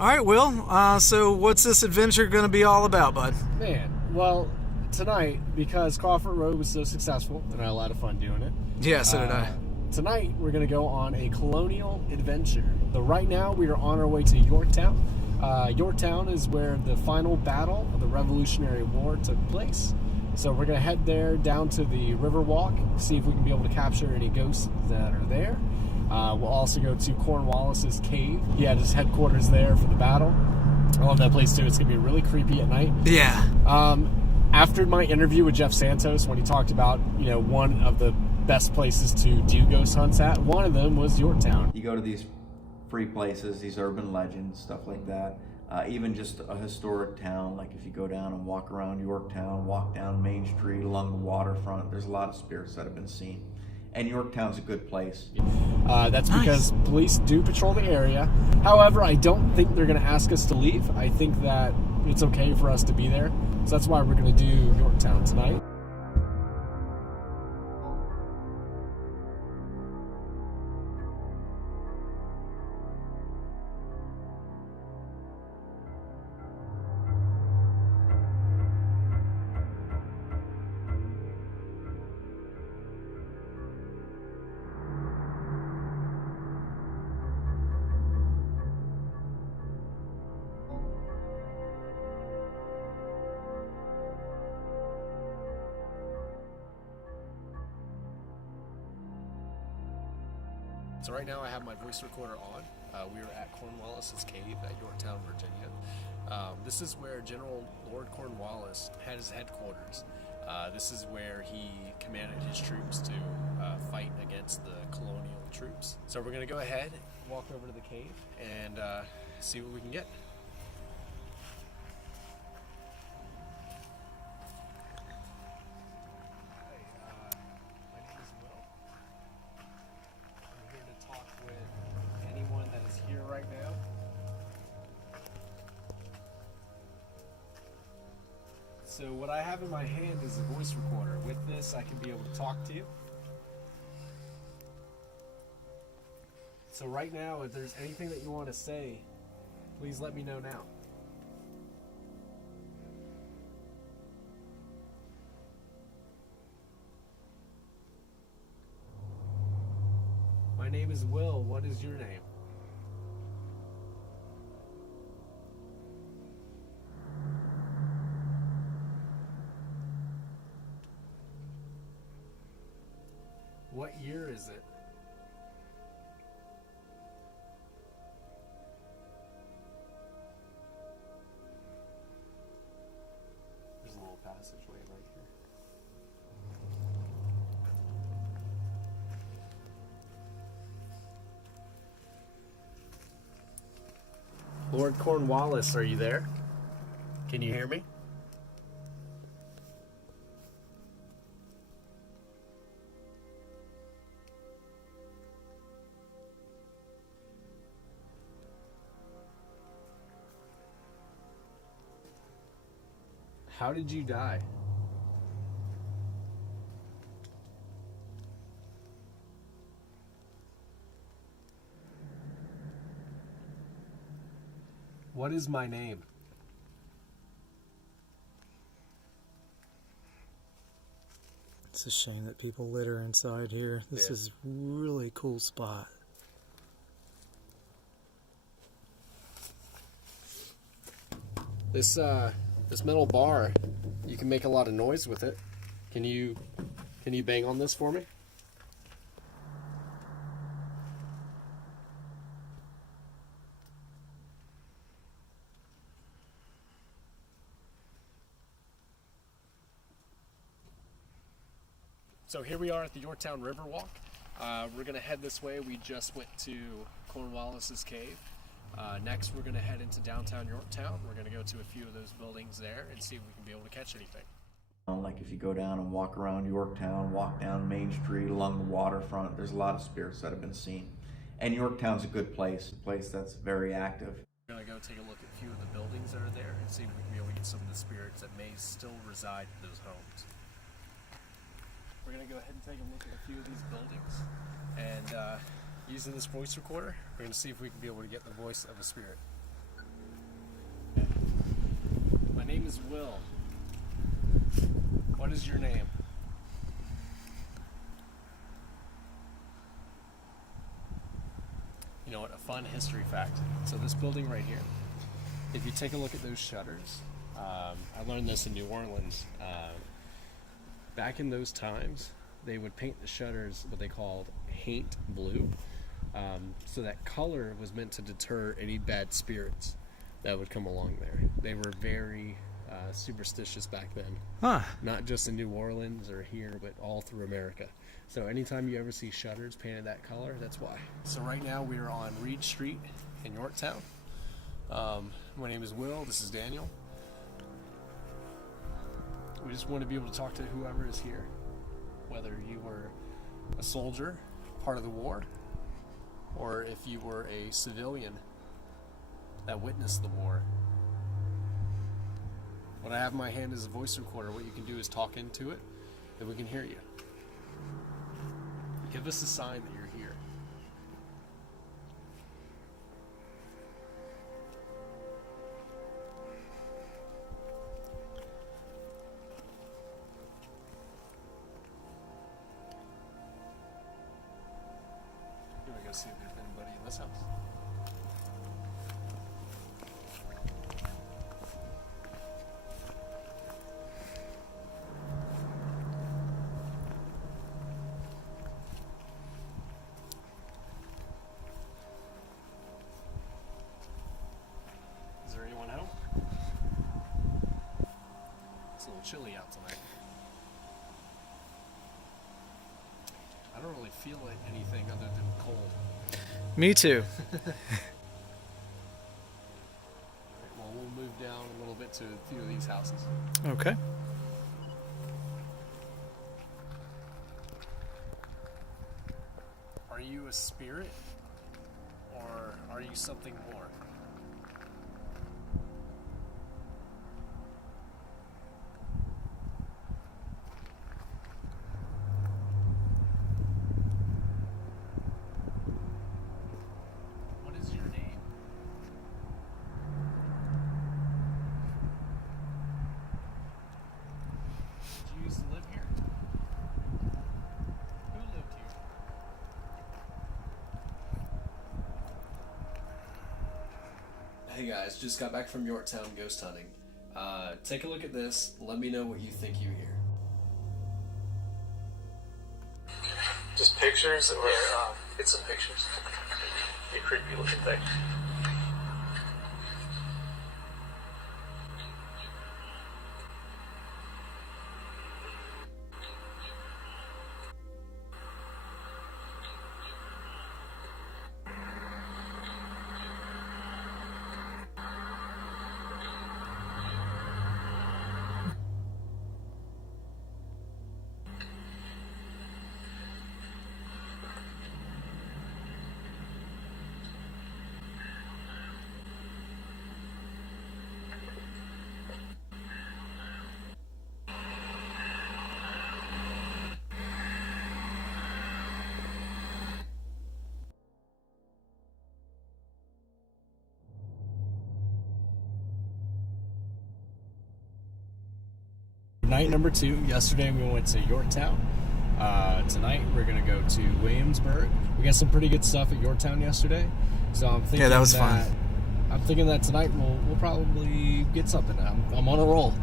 All right, Will. So what's this adventure going to be all about, bud? Man, well, tonight, because Crawford Road was so successful, and I had a lot of fun doing it. Yeah, so did I. Tonight, we're going to go on a colonial adventure. So right now, we are on our way to Yorktown. Yorktown is where the final battle of the Revolutionary War took place. So we're going to head there down to the Riverwalk, see if we can be able to capture any ghosts that are there. We'll also go to Cornwallis' cave. He had his headquarters there for the battle. I love that place too. It's going to be really creepy at night. Yeah. After my interview with Jeff Santos, when he talked about, one of the best places to do ghost hunts at, one of them was Yorktown. You go to these free places, these urban legends, stuff like that. Even just a historic town, like if you go down and walk around Yorktown, walk down Main Street along the waterfront, there's a lot of spirits that have been seen. And Yorktown's a good place. That's because police do patrol the area. However, I don't think they're going to ask us to leave. I think that it's okay for us to be there. So that's why we're going to do Yorktown tonight. So right now I have my voice recorder on. We are at Cornwallis' cave at Yorktown, Virginia. This is where General Lord Cornwallis had his headquarters. This is where he commanded his troops to fight against the colonial troops. So we're going to go ahead, walk over to the cave, and see what we can get. Right now. So what I have in my hand is a voice recorder. With this, I can be able to talk to you. So right now, if there's anything that you want to say, please let me know now. My name is Will. What is your name? What year is it? There's a little passageway right here. Lord Cornwallis, are you there? Can you hear me? How did you die? What is my name? It's a shame that people litter inside here. This is a really cool spot. This metal bar, you can make a lot of noise with it. Can you bang on this for me? So here we are at the Yorktown Riverwalk. We're going to head this way. We just went to Cornwallis' cave. Next, we're going to head into downtown Yorktown. We're going to go to a few of those buildings there and see if we can be able to catch anything. Like if you go down and walk around Yorktown, walk down Main Street along the waterfront, there's a lot of spirits that have been seen. And Yorktown's a good place, a place that's very active. We're going to go take a look at a few of the buildings that are there and see if we can be able to get some of the spirits that may still reside in those homes. We're going to go ahead and take a look at a few of these buildings, and using this voice recorder, we're going to see if we can be able to get the voice of a spirit. name is Will. What is your name? You know what, a fun history fact. So this building right here, if you take a look at those shutters, I learned this in New Orleans. Back in those times, they would paint the shutters what they called haint blue. So that color was meant to deter any bad spirits that would come along there. They were very superstitious back then. Huh. Not just in New Orleans or here, but all through America. So anytime you ever see shutters painted that color, that's why. So right now we are on Reed Street in Yorktown. My name is Will. This is Daniel. We just want to be able to talk to whoever is here, whether you were a soldier, part of the war, or if you were a civilian that witnessed the war. What I have in my hand is a voice recorder. What you can do is talk into it, and we can hear you. Give us a sign that you're here. Here we go, see if there's anybody in this house. Is there anyone home? It's a little chilly out tonight. I don't really feel like anything other than cold. Me too. Alright, well, we'll move down a little bit to a few of these houses. Okay. Are you a spirit? Or are you something more? What is your name? Did you used to live here? Who lived here? Hey guys, just got back from Yorktown ghost hunting. Take a look at this. Let me know what you think you hear. Just pictures, or get some pictures. You creepy looking thing. Night number 2. Yesterday we went to Yorktown. Tonight we're gonna go to Williamsburg. We got some pretty good stuff at Yorktown yesterday, so I'm thinking that was fun. I'm thinking that tonight we'll probably get something. I'm on a roll.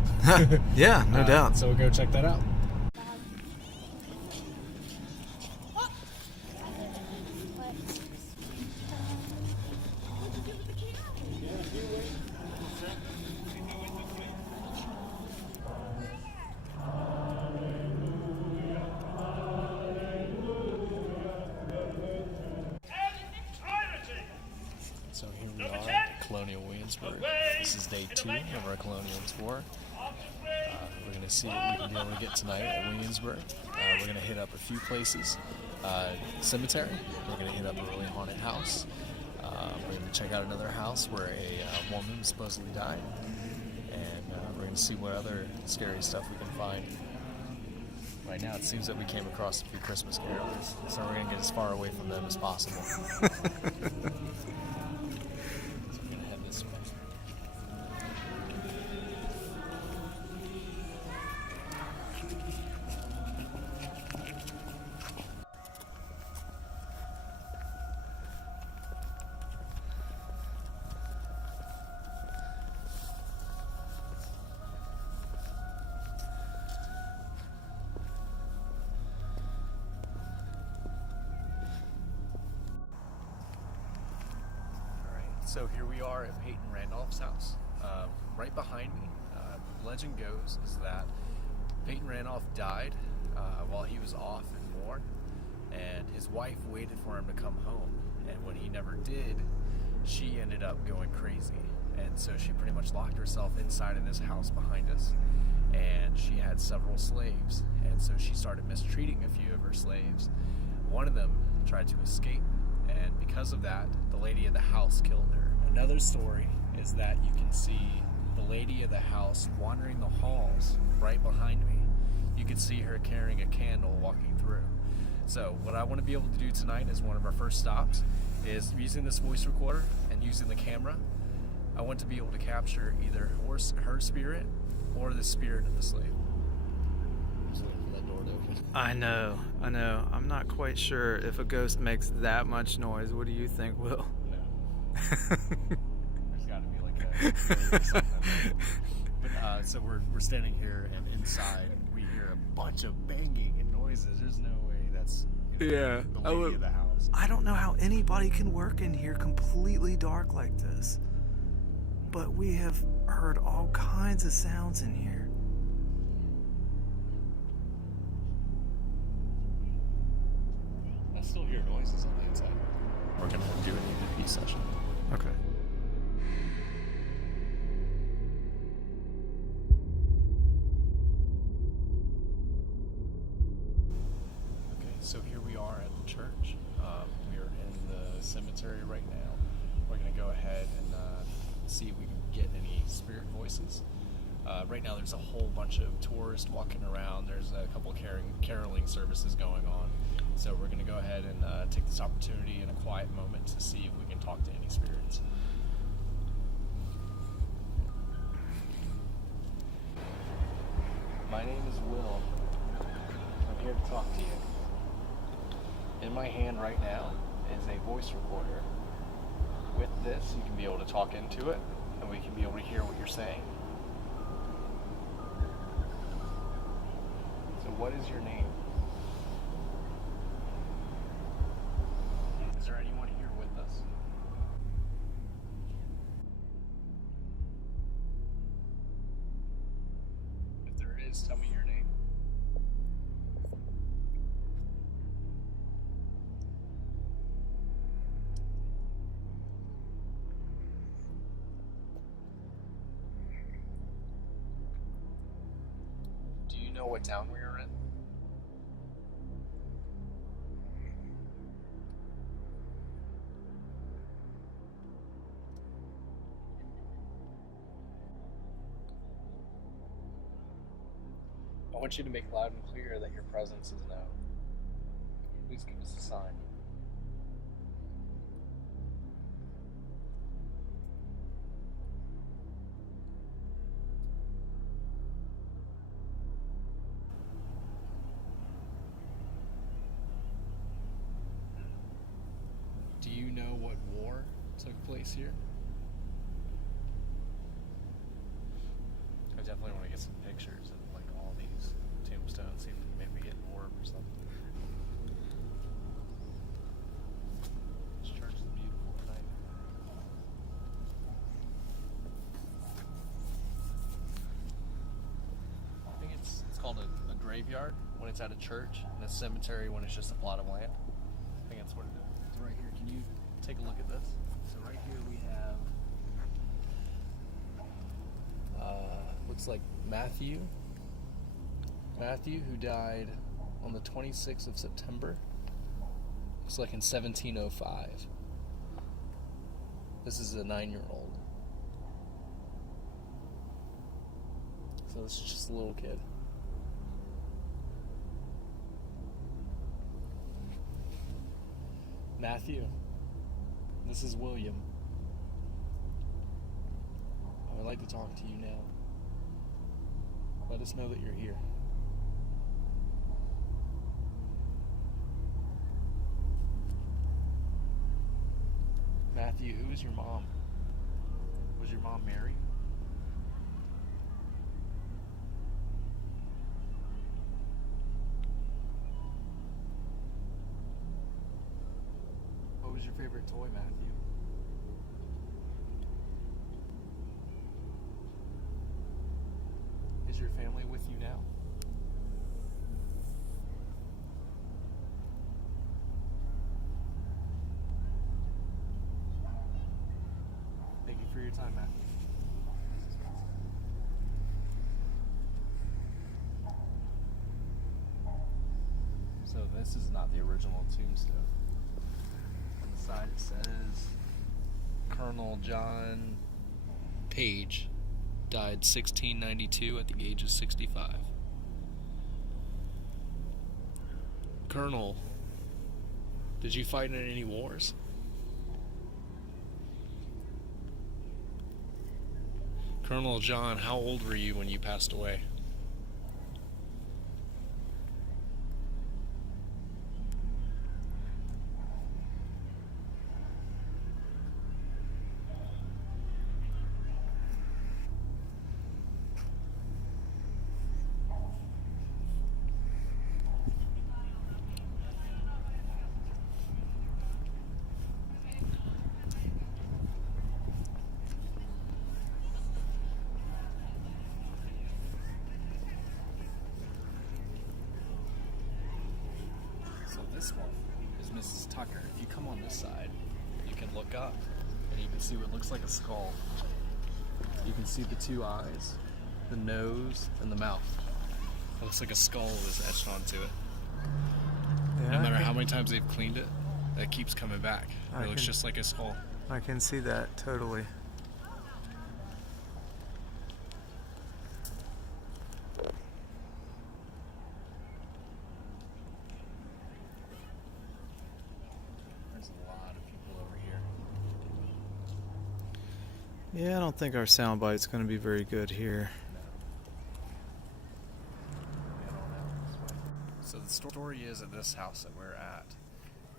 Yeah, no doubt. So we'll go check that out. So here we are at Colonial Williamsburg. This is day 2 of our colonial tour. We're going to see what we can be able to get tonight at Williamsburg. We're going to hit up a few places. Cemetery. We're going to hit up a really haunted house. We're going to check out another house where a woman supposedly died. And we're going to see what other scary stuff we can find. Right now it seems that we came across a few Christmas carolers, so we're going to get as far away from them as possible. So here we are at Peyton Randolph's house. Right behind me, legend goes is that Peyton Randolph died while he was off in war, and his wife waited for him to come home. And when he never did, she ended up going crazy. And so she pretty much locked herself inside of this house behind us. And she had several slaves. And so she started mistreating a few of her slaves. One of them tried to escape. And because of that, the lady of the house killed her. Another story is that you can see the lady of the house wandering the halls right behind me. You can see her carrying a candle walking through. So what I want to be able to do tonight as one of our first stops is using this voice recorder and using the camera. I want to be able to capture either her spirit or the spirit of the slave. I'm just waiting for that door to open. I know. I'm not quite sure if a ghost makes that much noise. What do you think, Will? No. There's got to be like a something. But so we're standing here, and inside we hear a bunch of banging and noises. There's no way that's Yeah. the lady of the house. I don't know how anybody can work in here completely dark like this. But we have heard all kinds of sounds in here. I still hear noises on the inside. We're gonna do an EVP session. Okay. Okay, so here we are at the church. We are in the cemetery right now. We're gonna go ahead and see if we can get any spirit voices. Right now there's a whole bunch of tourists walking around. There's a couple caroling services going on. So we're going to go ahead and take this opportunity in a quiet moment to see if we can talk to any spirits. My name is Will. I'm here to talk to you. In my hand right now is a voice recorder. With this, you can be able to talk into it, and we can be able to hear what you're saying. So what is your name? Is there anyone here with us? If there is, tell me your name. Do you know what town we are in? I want you to make loud and clear that your presence is known. Please give us a sign. Do you know what war took place here? I definitely want to get some pictures of like all these tombstones, see if we can maybe get an orb or something. This church is beautiful tonight. I think it's called a graveyard when it's at a church, and a cemetery when it's just a plot of land. I think that's what it is. It's right here. Can you take a look at this? So right here we have looks like Matthew, who died on the 26th of September. Looks like in 1705. This is a 9-year-old. So this is just a little kid. Matthew, this is William. I would like to talk to you now. Let us know that you're here. Matthew, who is your mom? Was your mom Mary? What was your favorite toy, Matthew? Is your family with you now? Thank you for your time, Matt. So this is not the original tombstone. On the side it says Colonel John Page died 1692 at the age of 65. Colonel, did you fight in any wars? Colonel John, how old were you when you passed away? So this one is Mrs. Tucker. If you come on this side, you can look up and you can see what looks like a skull. You can see the two eyes, the nose, and the mouth. It looks like a skull was etched onto it. Yeah, No matter how many times they've cleaned it, it keeps coming back. It looks just like a skull. I can see that totally. There's a lot of people over here. Yeah, I don't think our soundbite's going to be very good here. So the story is at this house that we're at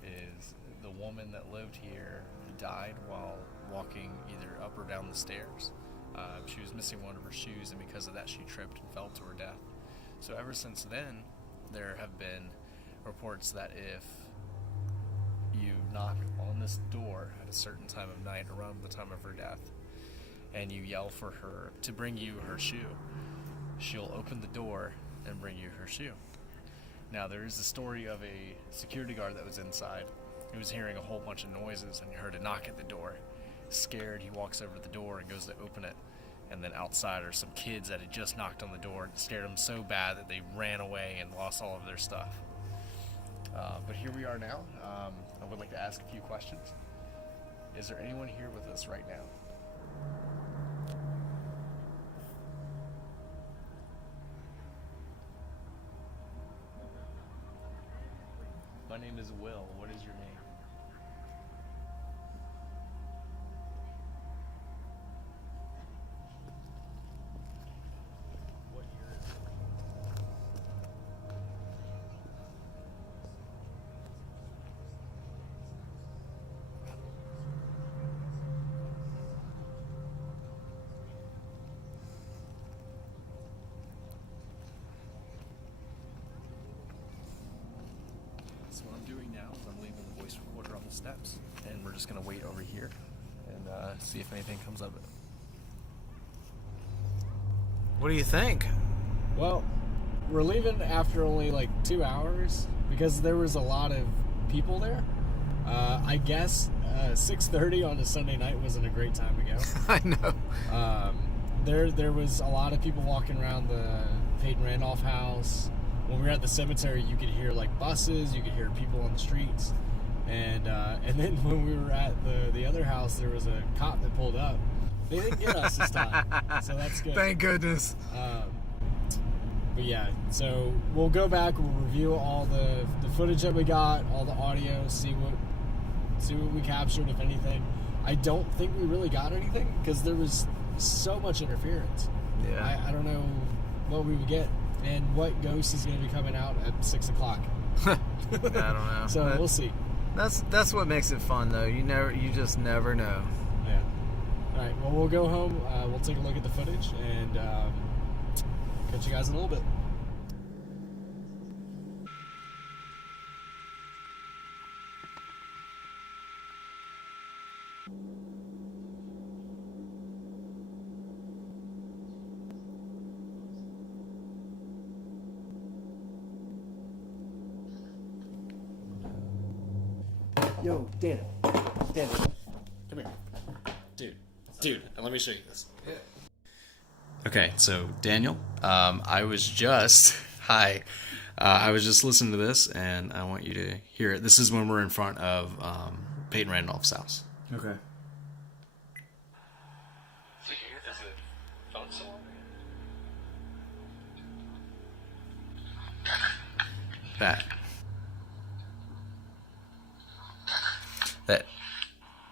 is the woman that lived here died while walking either up or down the stairs. She was missing one of her shoes, and because of that she tripped and fell to her death. So ever since then, there have been reports that if you knock on this door at a certain time of night around the time of her death and you yell for her to bring you her shoe, she'll open the door and bring you her shoe. Now, there is a story of a security guard that was inside. He was hearing a whole bunch of noises and he heard a knock at the door. Scared, he walks over to the door and goes to open it. And then outside are some kids that had just knocked on the door and scared them so bad that they ran away and lost all of their stuff. But here we are now. I would like to ask a few questions. Is there anyone here with us right now? My name is Will. What is your name? What year is it? So what I'm doing now is I'm leaving the voice recorder on the steps, and we're just going to wait over here and see if anything comes of it. What do you think? Well, we're leaving after only like 2 hours because there was a lot of people there. I guess 6:30 on a Sunday night wasn't a great time to go. I know. There was a lot of people walking around the Peyton Randolph house. When we were at the cemetery, you could hear like buses, you could hear people on the streets, and then when we were at the other house, there was a cop that pulled up. They didn't get us this time, so that's good. Thank goodness. But yeah, so we'll go back, we'll review all the footage that we got, all the audio, see what we captured, if anything. I don't think we really got anything because there was so much interference. Yeah. I don't know what we would get and what ghost is going to be coming out at 6 o'clock. I don't know. So we'll see. That's what makes it fun, though. You just never know. Yeah. All right. Well, we'll go home. We'll take a look at the footage and catch you guys in a little bit. Yo, Dan. Dan, come here. Dude, let me show you this. Yeah. Okay, so Daniel, I was just I was just listening to this, and I want you to hear it. This is when we're in front of Peyton Randolph's house. Okay. So here, there's a phone salon?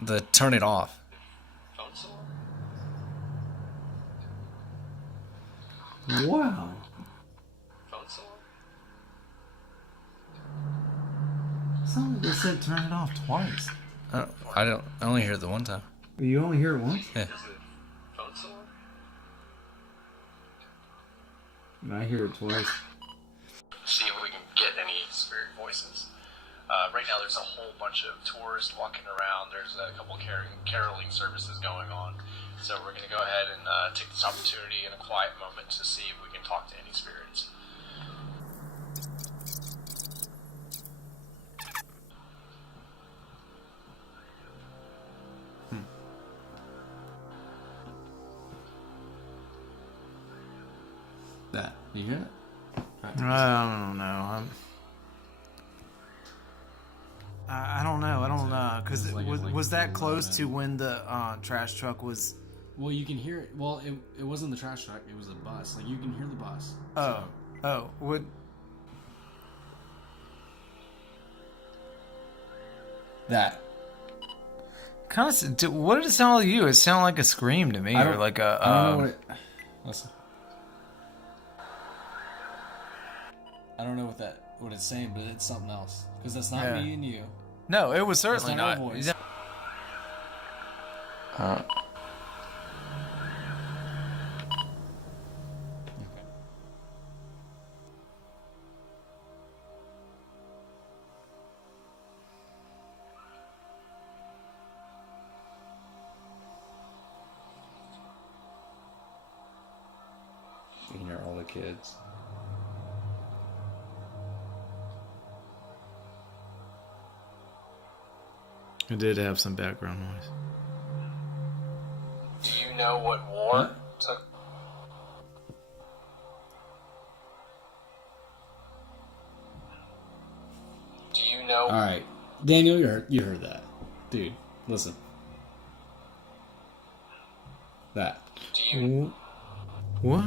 The turn it off. Phone salon? Wow. Phone salon? Somebody just said turn it off twice. I only hear it the one time. You only hear it once? Yeah. Is it phone salon? I hear it twice. See if we can get any spirit voices. Right now there's a whole bunch of tourists walking around. There's a couple caroling services going on. So we're going to go ahead and take this opportunity in a quiet moment to see if we can talk to any spirits. That. You hear it? I don't know. I don't know. Because was that close to when the trash truck was... Well, you can hear it. Well, it wasn't the trash truck. It was a bus. Like, you can hear the bus. What... That. Kind of... What did it sound like to you? It sounded like a scream to me. Or like a... I don't know what it... Listen. I don't know what it's saying, but it's something else. Because that's not me and you. No, it was certainly That's not. our voice. You can hear all the kids. It did have some background noise. Do you know what war took? Do you know? All right, Daniel, you heard that, dude. Listen. That. Do you? What?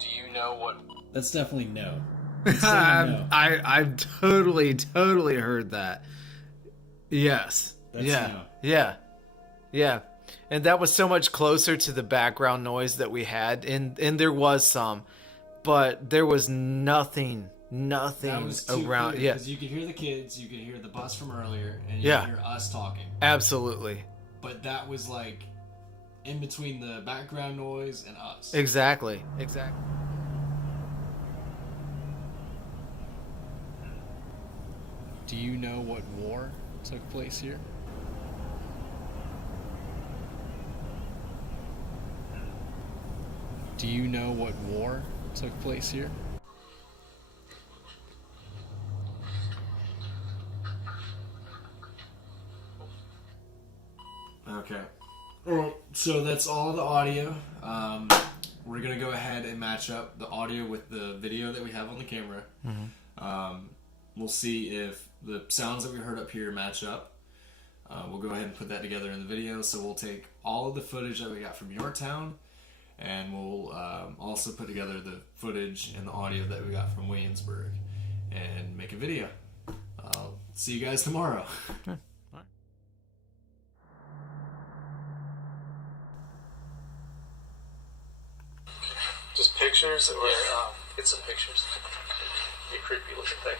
Do you know what? That's definitely no. It's definitely no. I've totally heard that. Yes. That's yeah. no. Yeah. And that was so much closer to the background noise that we had, and there was some, but there was nothing That was too around. clear, Yeah. because you could hear the kids, you could hear the bus from earlier, and you Yeah. could hear us talking. Absolutely. But that was like in between the background noise and us. Exactly. Do you know what war took place here? Do you know what war took place here? Okay. Well, so that's all the audio. We're going to go ahead and match up the audio with the video that we have on the camera. We'll see if the sounds that we heard up here match up. We'll go ahead and put that together in the video. So we'll take all of the footage that we got from Yorktown, and we'll also put together the footage and the audio that we got from Williamsburg and make a video. See you guys tomorrow. Just pictures, or get some pictures. Be a creepy looking thing.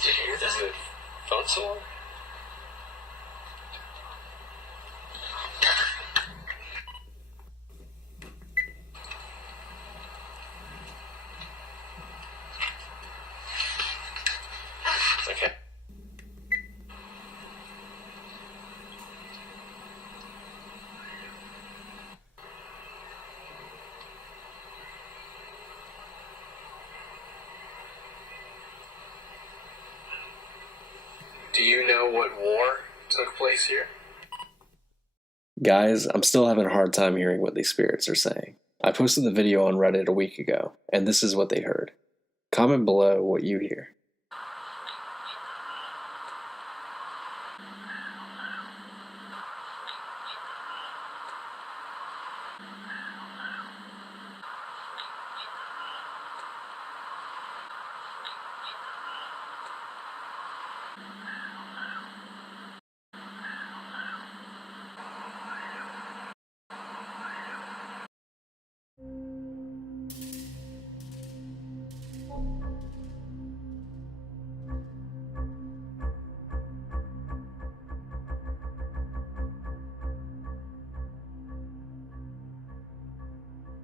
Did you hear that? Phone song? Okay. Do you know what war took place here? Guys, I'm still having a hard time hearing what these spirits are saying. I posted the video on Reddit a week ago, and this is what they heard. Comment below what you hear.